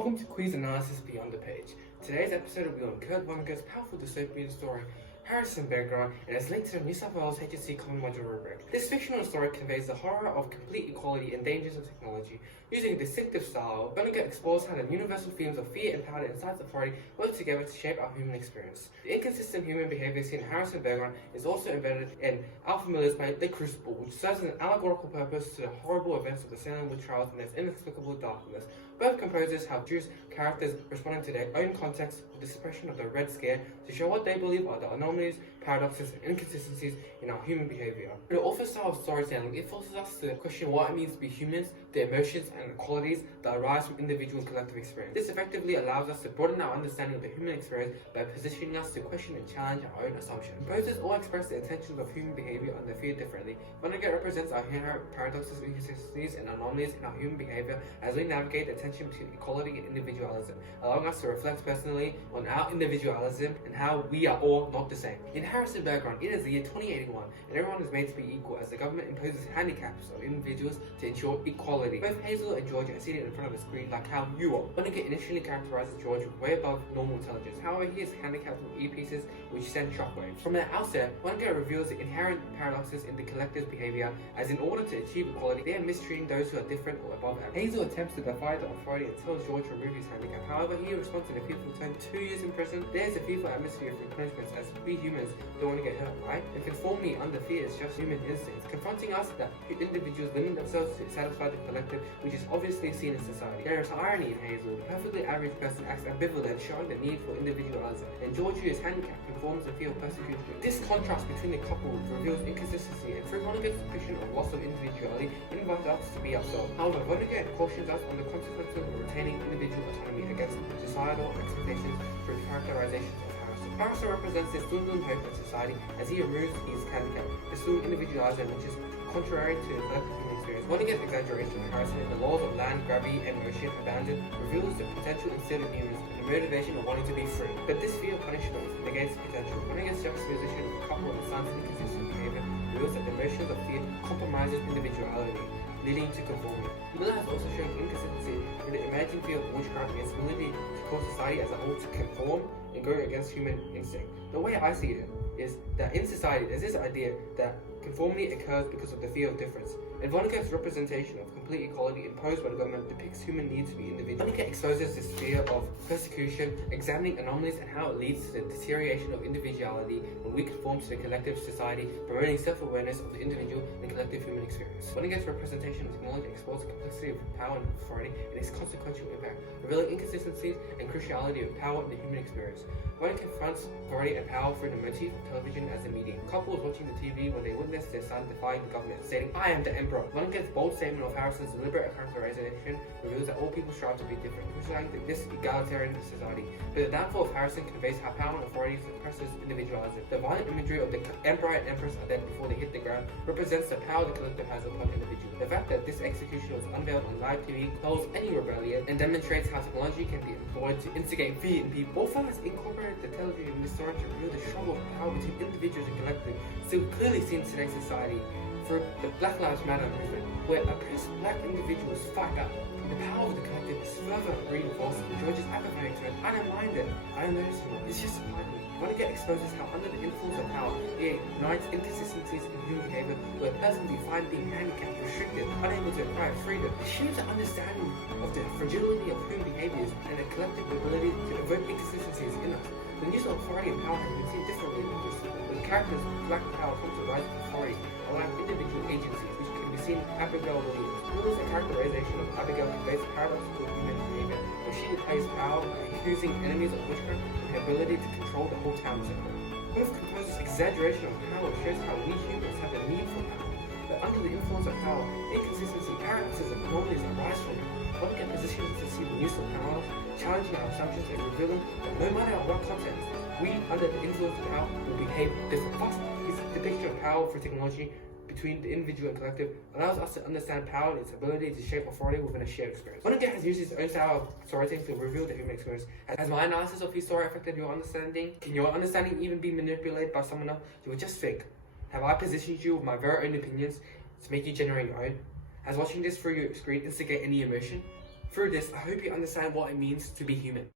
Welcome to Quiz Analysis Beyond the Page. Today's episode will be on Kurt Vonnegut's powerful dystopian story, Harrison Bergeron, and is linked to the New South Wales HSC Common Module rubric. This fictional story conveys the horror of complete equality and dangers of technology. Using a distinctive style, Vonnegut explores how the universal themes of fear and power that incites authority work together to shape our human experience. The inconsistent human behavior seen in Harrison Bergeron is also embedded in Alpha Miller's play The Crucible, which serves as an allegorical purpose to the horrible events of the Salem witch trials and its inexplicable darkness. Both composers have introduced characters responding to their own context with the suppression of the Red Scare to show what they believe are the anomalies, paradoxes, and inconsistencies in our human behavior. In the author's style of storytelling, it forces us to question what it means to be humans, the emotions and the qualities that arise from individual and collective experience. This effectively allows us to broaden our understanding of the human experience by positioning us to question and challenge our own assumptions. Composers all express the intentions of human behavior and their fear differently. Vonnegut represents our inherent paradoxes, inconsistencies, and anomalies in our human behavior as we navigate the tension between equality and individualism, allowing us to reflect personally on our individualism and how we are all not the same. In Harrison Bergeron, it is the year 2081, and everyone is made to be equal as the government imposes handicaps on individuals to ensure equality. Both Hazel and George are seated in front of a screen like how you are. Vonnegut initially characterizes George with way above normal intelligence. However, he is handicapped with earpieces which send shockwaves. From the outset, Vonnegut reveals the inherent paradoxes in the collective's behavior, as in order to achieve equality, they are mistreating those who are different or above average. Hazel attempts to defy the authority and tells George to remove his handicap. However, he responds in a fearful tone, 2 years in prison. There is a fearful atmosphere of punishments, as we humans don't want to get hurt, right? And conformity under fear is just human instincts, confronting us that individuals limit themselves to satisfy the collective, which is obviously seen in society. There is irony in Hazel. The perfectly average person acts ambivalent, showing the need for individualism, and George, who is handicapped, conforms in fear of persecution. This contrast between the couple reveals inconsistency, and through Vonnegut's depiction of loss of individuality, it invites us to be ourselves. However, Vonnegut cautions us on the consequences of retaining individual autonomy against societal expectations through characterizations of Harrison. Harrison represents this dwindling hope in society as he removes his handicap, pursuing individualism, which is contrary to the collective human experience. Vonnegut's exaggeration of Harrison in the laws of land, gravity, and motion abandoned reveals the potential instead of humans and the motivation of wanting to be free. But this fear of punishment negates the potential. Vonnegut's juxtaposition of a couple and son's inconsistent behavior reveals that the emotions of fear compromises individuality, leading to conformity. Miller has also shown inconsistency in the emerging field of witchcraft and its ability to cause society as a whole to conform and go against human instinct. The way I see it is that in society there's this idea that conformity occurs because of the fear of difference, and Vonnegut's representation of complete equality imposed by the government depicts human needs to be individual. Vonnegut exposes this fear of persecution, examining anomalies and how it leads to the deterioration of individuality when we conform to the collective society, promoting self-awareness of the individual and collective human experience. Vonnegut's representation of technology explores the complexity of power and authority and its consequential impact, revealing inconsistencies and cruciality of power in the human experience. Vonnegut confronts authority and power through the motif of television as a medium. Couples watching the TV when they witness their son defying the government, stating, "I am the emperor." Vonnegut's bold statement of Harrison's deliberate characterization reveals that all people strive to be different, crucializing this egalitarian society. But the downfall of Harrison conveys how power and authority suppresses individualism. The violent imagery of the emperor and empress are dead before they hit the ground represents the power the collective has upon individuals. The fact that this execution was unveiled on live TV quells any rebellion and demonstrates how technology can be employed to instigate fear in people. Both sides incorporated the television in this story to reveal the struggle of power between individuals and collective, still clearly seen in today's society through the Black Lives Matter movement, where oppressed black individuals fight back. The power of the collective is further reinforced in George's apathetic tone. I don't mind it. I don't notice it. It's just a part of me. Vonnegut exposes how under the influence of power, it ignites inconsistencies in human behavior, where a person will find being handicapped, restricted, unable to acquire freedom. It shares an understanding of the fragility of human behaviors and the collective ability to evoke inconsistencies in us. The use of authority and power has been seen differently in this, where the characters with lack of power come to rise with authority, allowing individual agencies, which can be seen in Abigail Williams. Miller's characterization of Abigail conveys paradoxical human behavior, where she displays power by accusing enemies of witchcraft and her ability to control the whole town as a whole. Both composers' exaggeration of power shows how we humans have a need for power, but under the influence of power, inconsistency, paradoxes, and anomalies arise from it. Vonnegut positions us to see the use of power, challenging our assumptions and revealing that no matter what context, we, under the influence of power, will behave different. Thus, his depiction of power for technology between the individual and collective allows us to understand power and its ability to shape authority within a shared experience. Vonnegut has used his own style of storytelling to reveal the human experience. Has my analysis of his story affected your understanding? Can your understanding even be manipulated by someone else? You would just think, have I positioned you with my very own opinions to make you generate your own? Has watching this through your screen instigate any emotion? Through this, I hope you understand what it means to be human.